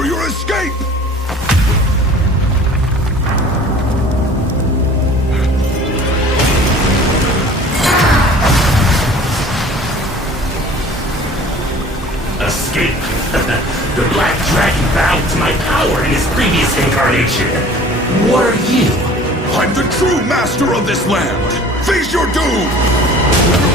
for your escape! Escape. The Black Dragon bowed to my power in his previous incarnation. What are you? I'm the true master of this land! Face your doom!